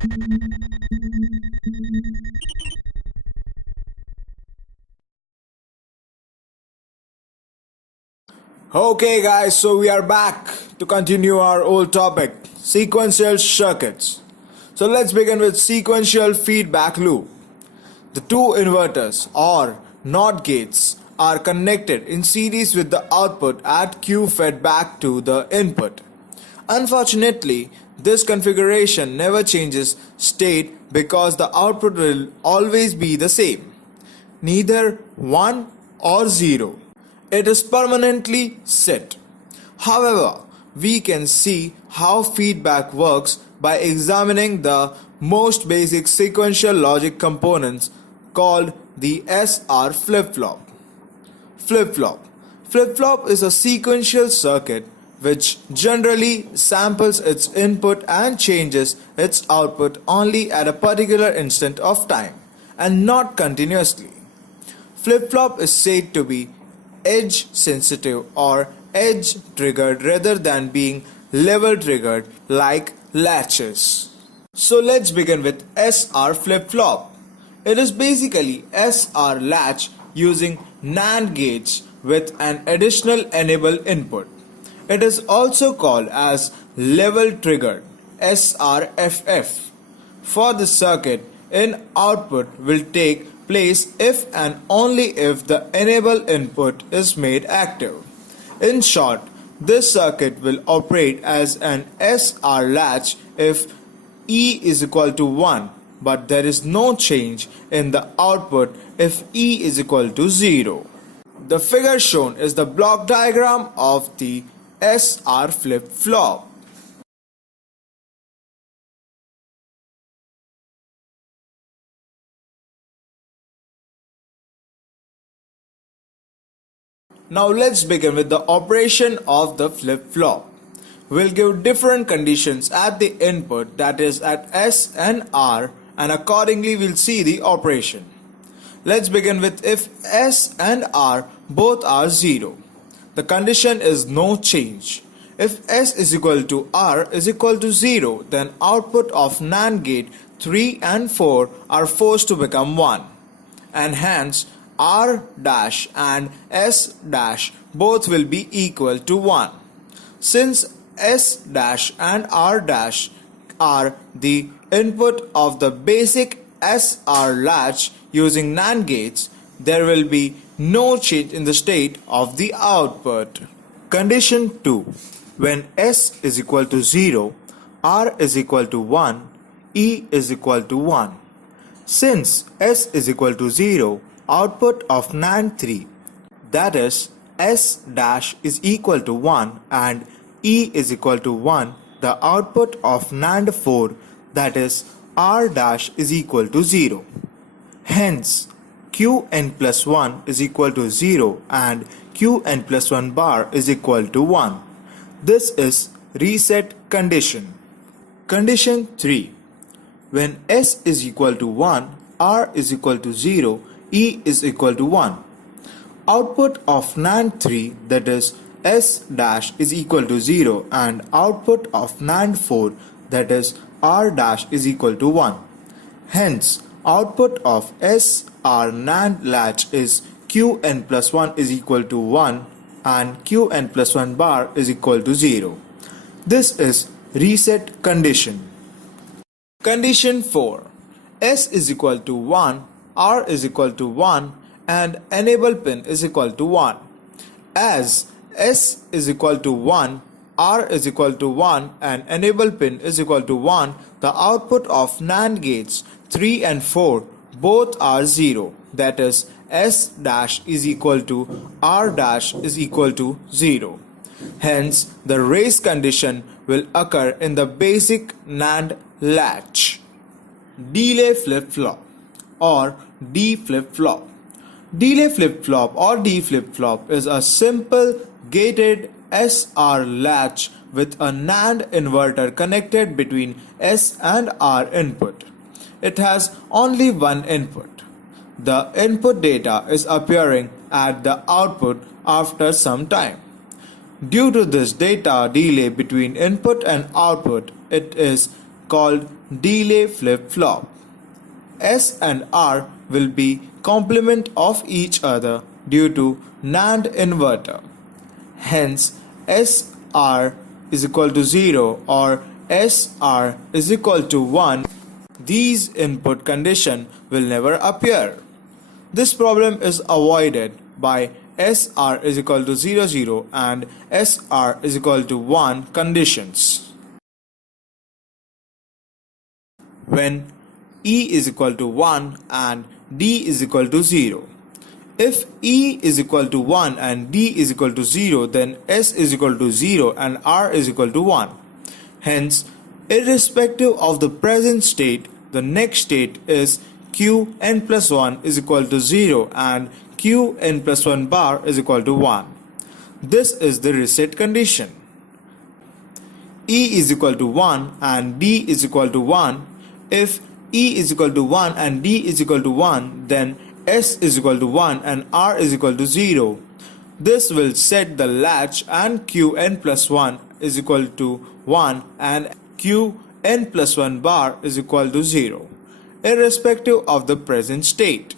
Okay guys, so we are back to continue our old topic, sequential circuits. So let's begin with sequential feedback loop. The two inverters or NOT gates are connected in series with the output at Q fed back to the input. Unfortunately, this configuration never changes state because the output will always be the same, neither 1 or 0. It is permanently set. However, we can see how feedback works by examining the most basic sequential logic components called the SR flip-flop. Flip-flop. Flip-flop is a sequential circuit which generally samples its input and changes its output only at a particular instant of time and not continuously. Flip-flop is said to be edge sensitive or edge triggered rather than being level triggered like latches. So let's begin with SR flip-flop. It is basically SR latch using NAND gates with an additional enable input. It is also called as level triggered SRFF. For the circuit, an output will take place if and only if the enable input is made active. In short, this circuit will operate as an SR latch if E is equal to 1, but there is no change in the output if E is equal to 0. The figure shown is the block diagram of the SR flip-flop. Now let's begin with the operation of the flip-flop. We'll give different conditions at the input, that is at S and R, and accordingly we'll see the operation. Let's begin with if S and R both are 0. The condition is no change. If S is equal to R is equal to 0, then output of NAND gate 3 and 4 are forced to become 1, and hence R' and S' both will be equal to 1. Since S' and R' are the input of the basic SR latch using NAND gates, there will be no change in the state of the output. Condition 2. When S is equal to 0, R is equal to 1, E is equal to 1. Since S is equal to 0, output of NAND 3, that is S' is equal to 1 and E is equal to 1, the output of NAND 4, that is R' is equal to 0. Hence, Qn plus 1 is equal to 0 and Qn plus 1 bar is equal to 1. This is reset condition. Condition 3. When S is equal to 1, R is equal to 0, E is equal to 1. Output of NAND 3, that is S' is equal to 0 and output of NAND 4, that is R' is equal to 1. Hence, output of SR NAND latch is Qn plus 1 is equal to 1 and Qn plus 1 bar is equal to 0. This is reset condition. Condition 4. S is equal to 1, R is equal to 1 and enable pin is equal to 1. As S is equal to 1, R is equal to 1 and enable pin is equal to 1, the output of NAND gates 3 and 4 both are 0, that is S' is equal to R' is equal to 0. Hence, the race condition will occur in the basic NAND latch. Delay flip-flop or D flip-flop. Delay flip-flop or D flip-flop is a simple gated SR latch with a NAND inverter connected between S and R input. It has only one input. The input data is appearing at the output after some time. Due to this data delay between input and output, it is called delay flip-flop. S and R will be complement of each other due to NAND inverter. Hence, SR is equal to 0 or SR is equal to 1. These input condition will never appear. This problem is avoided by SR is equal to 0, 0 and SR is equal to 1 conditions. When E is equal to 1 and D is equal to 0. If E is equal to 1 and D is equal to 0, then S is equal to 0 and R is equal to 1. Hence, irrespective of the present state, the next state is Qn plus 1 is equal to 0 and Qn plus 1 bar is equal to 1. This is the reset condition. E is equal to 1 and D is equal to 1. If E is equal to 1 and D is equal to 1, then S is equal to 1 and R is equal to 0. This will set the latch and Qn plus 1 is equal to 1 and Qn plus 1 bar is equal to 0, irrespective of the present state.